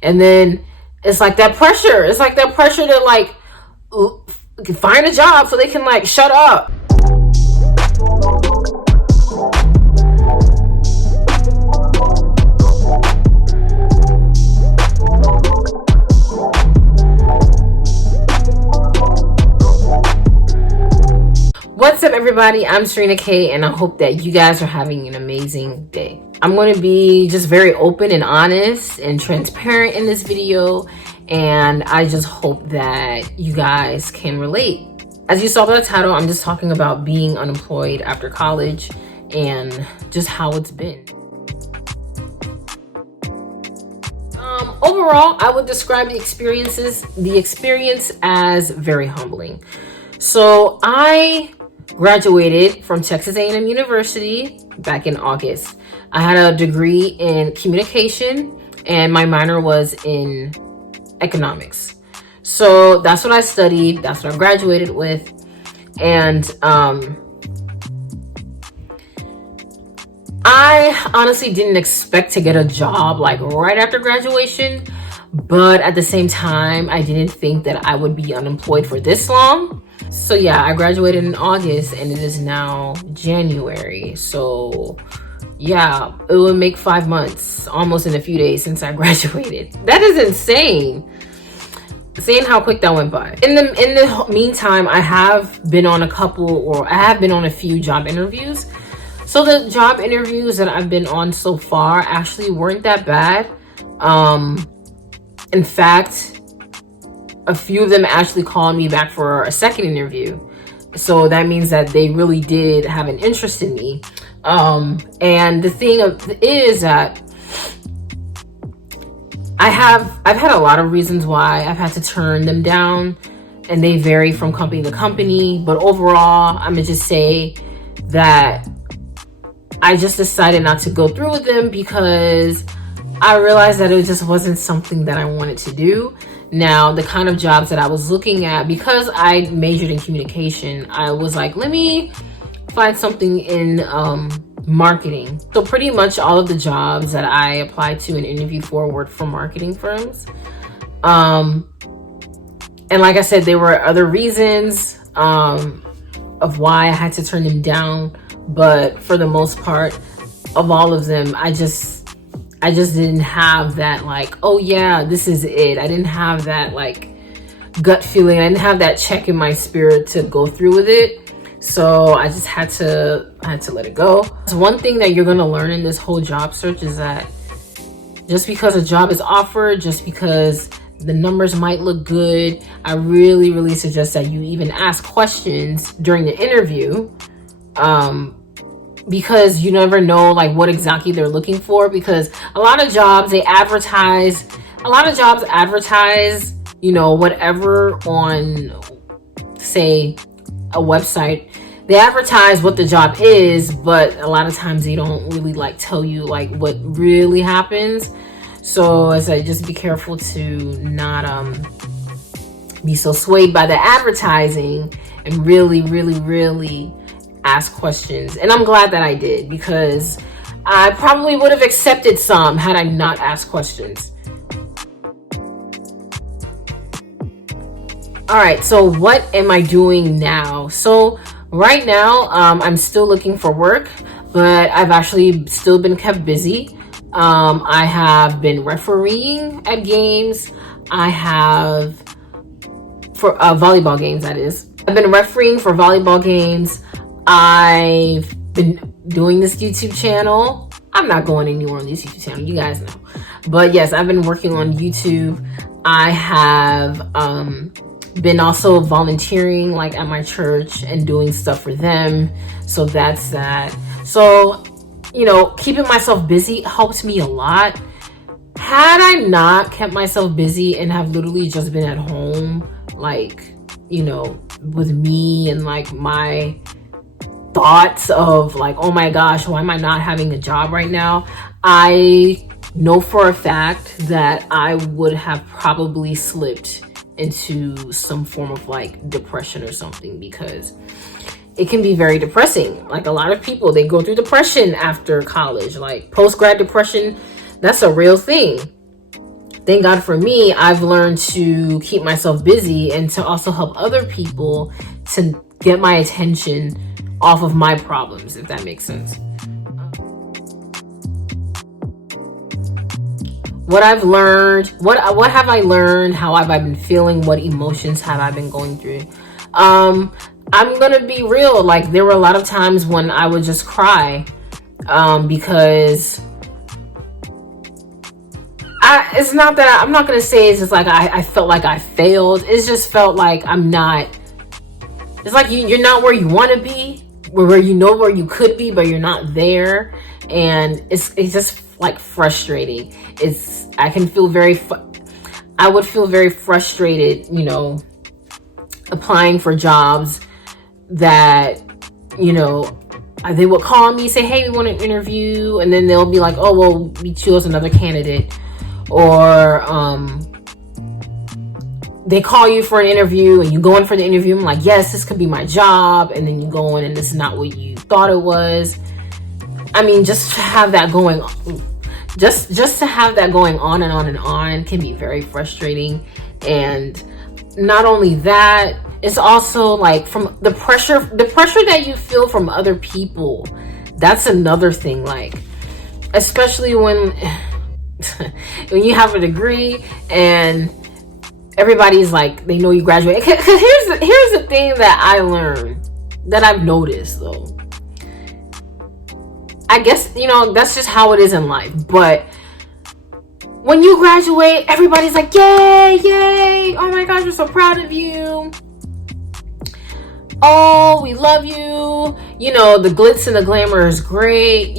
And then it's like that pressure. It's like that pressure to like find a job so they can like shut up. What's up, everybody? I'm Serena K, and I hope that you guys are having an amazing day. I'm going to be just very open and honest and transparent in this video, and I just hope that you guys can relate. As you saw by the title, I'm just talking about being unemployed after college and just how it's been. Overall, I would describe the experience as very humbling. So I graduated from Texas A&M University back in August. I had a degree in communication and my minor was in economics. So that's what I studied. That's what I graduated with. And I honestly didn't expect to get a job like right after graduation, but at the same time, I didn't think that I would be unemployed for this long. So yeah, I graduated in August and it is now January. So yeah, it will make 5 months, almost in a few days since I graduated. That is insane. Seeing how quick that went by. In the meantime, I have been on a few job interviews. So the job interviews that I've been on so far actually weren't that bad. In fact, a few of them actually called me back for a second interview. So that means that they really did have an interest in me. And the thing is that I've had a lot of reasons why I've had to turn them down, and they vary from company to company. But overall, I'm gonna just say that I just decided not to go through with them because I realized that it just wasn't something that I wanted to do. Now, the kind of jobs that I was looking at, because I majored in communication, I was like, let me find something in marketing. So pretty much all of the jobs that I applied to and interviewed for were for marketing firms. And like I said, there were other reasons of why I had to turn them down. But for the most part of all of them, I just didn't have that like, oh yeah, this is it. I didn't have that like gut feeling. I didn't have that check in my spirit to go through with it. So I just had to let it go. So one thing that you're going to learn in this whole job search is that just because a job is offered, just because the numbers might look good, I really, really suggest that you even ask questions during the interview. Because you never know like what exactly they're looking for, because a lot of jobs advertise, you know, whatever on, say, a website. They advertise what the job is, but a lot of times they don't really like tell you like what really happens. So as I just be careful to not be so swayed by the advertising and really, really, really ask questions. And I'm glad that I did, because I probably would have accepted some had I not asked questions. All right, so what am I doing now? So right now, I'm still looking for work, but I've actually still been kept busy. I have been refereeing at games. I have for volleyball games, that is. I've been refereeing for volleyball games. I've been doing this YouTube channel. I'm not going anywhere on this YouTube channel, you guys know. But yes, I've been working on YouTube. I have been also volunteering like at my church and doing stuff for them. So that's that. So, you know, keeping myself busy helps me a lot. Had I not kept myself busy and have literally just been at home, like, you know, with me and like my thoughts of like, oh my gosh, why am I not having a job right now? I know for a fact that I would have probably slipped into some form of like depression or something, because it can be very depressing. Like a lot of people, they go through depression after college, like post-grad depression. That's a real thing. thank God for me, I've learned to keep myself busy and to also help other people to get my attention off of my problems, if that makes sense. What I've learned, what have I learned? How have I been feeling? What emotions have I been going through? I'm gonna be real. Like, there were a lot of times when I would just cry, because it's not that I'm not gonna say it's just like I felt like I failed. It's just felt like I'm not. It's like you're not where you want to be, where you know where you could be, but you're not there, and it's just like frustrating. I can feel I would feel very frustrated, applying for jobs that, they would call me, say, hey, we want an interview, and then they'll be like, oh, well, we chose another candidate. Or they call you for an interview and you go in for the interview. I'm like, yes, this could be my job. And then you go in and this is not what you thought it was. I mean, just to have that going on, just to have that going on and on and on can be very frustrating. And not only that, it's also like from the pressure that you feel from other people. That's another thing. Like, especially when you have a degree and everybody's like, they know you graduated. Cause here's the thing that I learned, that I've noticed though. I guess, that's just how it is in life. But when you graduate, everybody's like, yay, yay. Oh my gosh, we're so proud of you. Oh, we love you. The glitz and the glamour is great.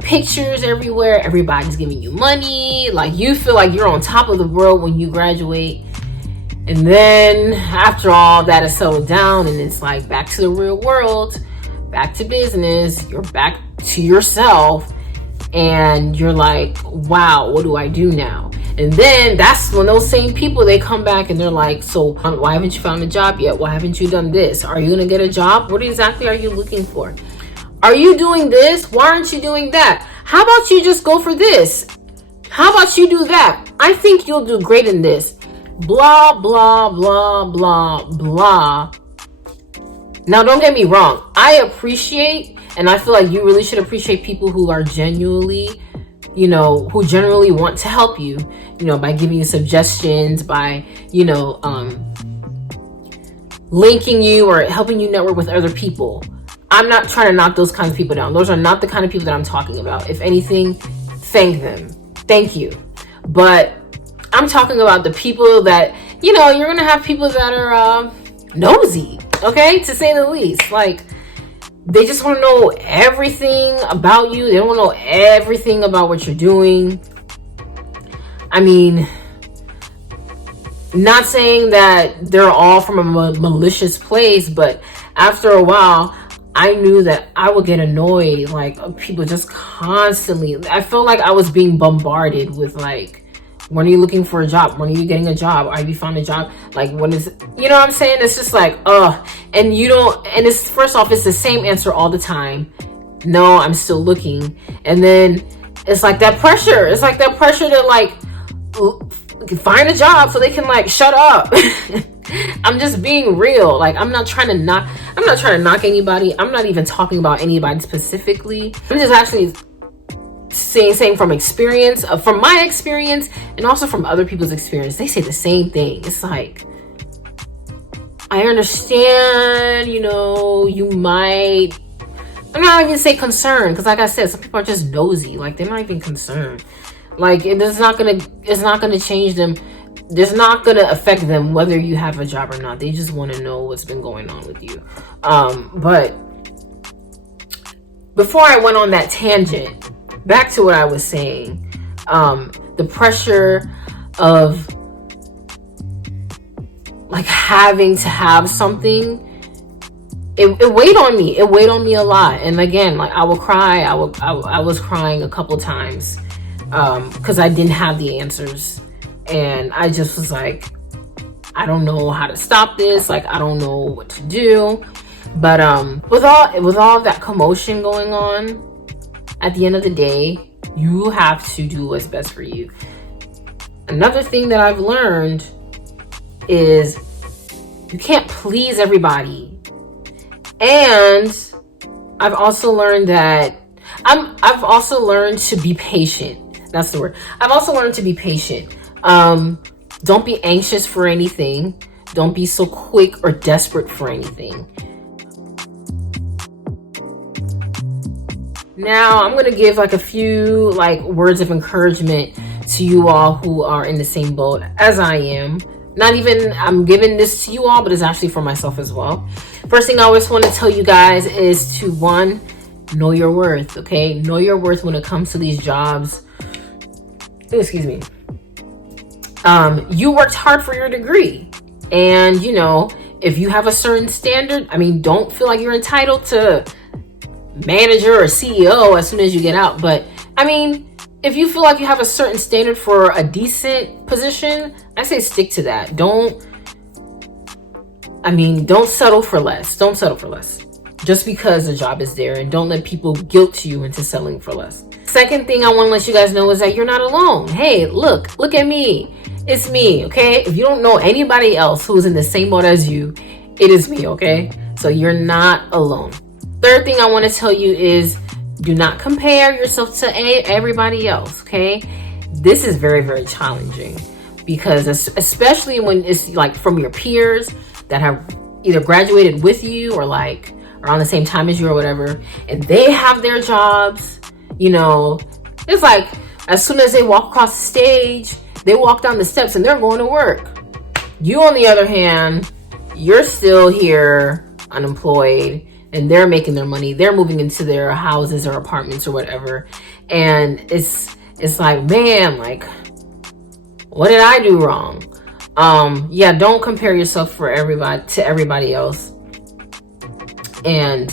Pictures everywhere. Everybody's giving you money. Like, you feel like you're on top of the world when you graduate. And then after all that is settled down and it's like back to the real world, back to business, you're back to yourself and you're like, wow, what do I do now? And then that's when those same people, they come back and they're like, so why haven't you found a job yet? Why haven't you done this? Are you going to get a job? What exactly are you looking for? Are you doing this? Why aren't you doing that? How about you just go for this? How about you do that? I think you'll do great in this. Blah, blah, blah, blah, blah. Now, don't get me wrong. I appreciate, and I feel like you really should appreciate people who are genuinely, who generally want to help you, by giving you suggestions, by, linking you or helping you network with other people. I'm not trying to knock those kinds of people down. Those are not the kind of people that I'm talking about. If anything, thank them. Thank you. But I'm talking about the people that, you're going to have people that are nosy, okay, to say the least. Like, they just want to know everything about you. They don't want to know everything about what you're doing. I mean, not saying that they're all from a malicious place, but after a while, I knew that I would get annoyed. Like, people just constantly, I felt like I was being bombarded with like, when are you looking for a job? When are you getting a job? Have you found a job? Like, when is, you know what I'm saying? It's just like, and you don't, and it's, first off, it's the same answer all the time. No, I'm still looking. And then it's like that pressure. It's like that pressure to like find a job so they can like shut up. I'm just being real. Like, I'm not trying to knock anybody. I'm not even talking about anybody specifically. I'm just actually saying from experience, from my experience, and also from other people's experience. They say the same thing. It's like, I understand, you might, I'm not even say concerned, because like I said, some people are just nosy. Like, they're not even concerned. Like, it's not gonna change them. It's not gonna affect them whether you have a job or not. They just want to know what's been going on with you. But before I went on that tangent, back to what I was saying, the pressure of like having to have something, it weighed on me. It weighed on me a lot. And again, like, I will cry. I was crying a couple times because I didn't have the answers, and I just was like, I don't know how to stop this. Like, I don't know what to do. But with all of that commotion going on, at the end of the day, you have to do what's best for you. Another thing that I've learned is you can't please everybody. And I've also learned that I've also learned to be patient. That's the word. I've also learned to be patient. Don't be anxious for anything. Don't be so quick or desperate for anything. Now, I'm going to give like a few like words of encouragement to you all who are in the same boat as I am. Not even I'm giving this to you all, but it's actually for myself as well. First thing I always want to tell you guys is to, one, know your worth, okay? Know your worth when it comes to these jobs. Excuse me. You worked hard for your degree. And, you know, if you have a certain standard, I mean, don't feel like you're entitled to manager or CEO as soon as you get out. But, I mean, if you feel like you have a certain standard for a decent position, I say stick to that. Don't settle for less. Don't settle for less just because the job is there, and don't let people guilt you into settling for less. Second thing I want to let you guys know is that you're not alone. Hey, look at me. It's me, okay? If you don't know anybody else who's in the same boat as you, it is me, okay? So you're not alone. Third thing I want to tell you is do not compare yourself to everybody else, okay? This is very, very challenging because especially when it's like from your peers that have either graduated with you or like around the same time as you or whatever, and they have their jobs, you know, it's like as soon as they walk across the stage, they walk down the steps and they're going to work. You, on the other hand, you're still here unemployed and they're making their money. They're moving into their houses or apartments or whatever. And it's like, man, like, what did I do wrong? Yeah, don't compare yourself to everybody else. And,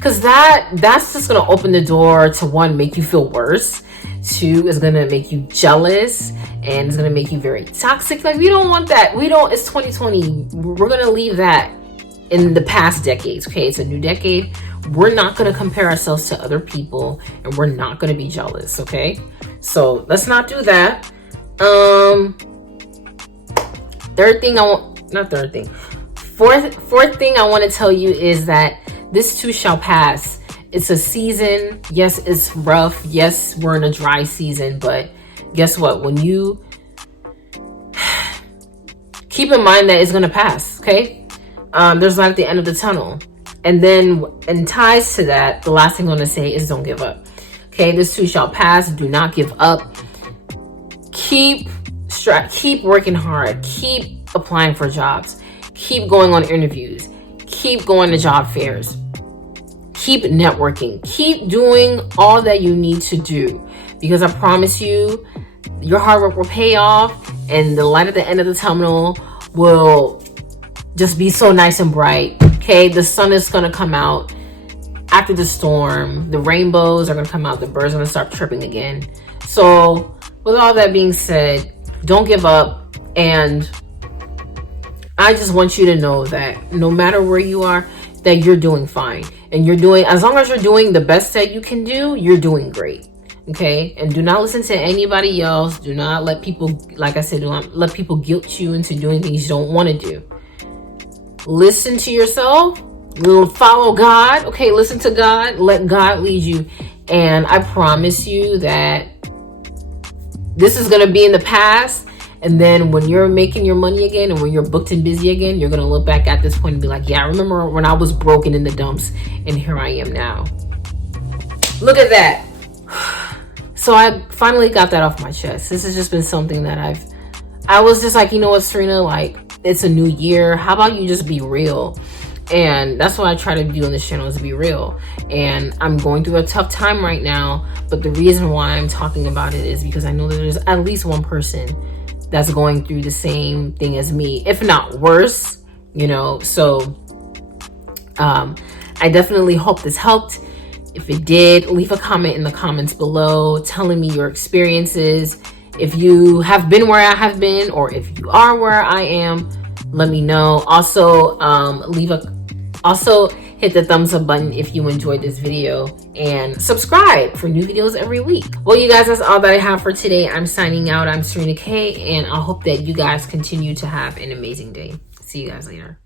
cause that's just going to open the door to, one, make you feel worse. Two, is going to make you jealous, and it's going to make you very toxic. Like, we don't want that. It's 2020. We're going to leave that in the past decades. Okay. It's a new decade. We're not going to compare ourselves to other people, and we're not going to be jealous. Okay. So let's not do that. Fourth thing I want to tell you is that this too shall pass. It's a season. Yes, it's rough. Yes, we're in a dry season, but guess what? When you keep in mind that it's going to pass, okay? There's light at the end of the tunnel. And then in ties to that, the last thing I'm going to say is don't give up. Okay, this too shall pass. Do not give up. Keep working hard. Keep applying for jobs. Keep going on interviews. Keep going to job fairs. Keep networking. Keep doing all that you need to do, because I promise you, your hard work will pay off, and the light at the end of the tunnel will just be so nice and bright. Okay, the sun is going to come out after the storm. The rainbows are going to come out. The birds are going to start chirping again. So with all that being said, don't give up. And I just want you to know that no matter where you are, that you're doing fine. And as long as you're doing the best that you can do, you're doing great. Okay. And do not listen to anybody else. Do not let people, like I said, do not let people guilt you into doing things you don't want to do. Listen to yourself. Follow God. Okay. Listen to God. Let God lead you. And I promise you that this is going to be in the past. And then when you're making your money again and when you're booked and busy again, you're going to look back at this point and be like, yeah, I remember when I was broken in the dumps, and here I am now. Look at that. So I finally got that off my chest. This has just been something that I was just like, you know what, Serena, like, it's a new year. How about you just be real? And that's what I try to do on this channel, is be real. And I'm going through a tough time right now. But the reason why I'm talking about it is because I know that there's at least one person that's going through the same thing as me, if not worse, you know. So I definitely hope this helped. If it did, leave a comment in the comments below telling me your experiences. If you have been where I have been, or if you are where I am, let me know. Also, hit the thumbs up button if you enjoyed this video, and subscribe for new videos every week. Well, you guys, that's all that I have for today. I'm signing out. I'm Serena K, and I hope that you guys continue to have an amazing day. See you guys later.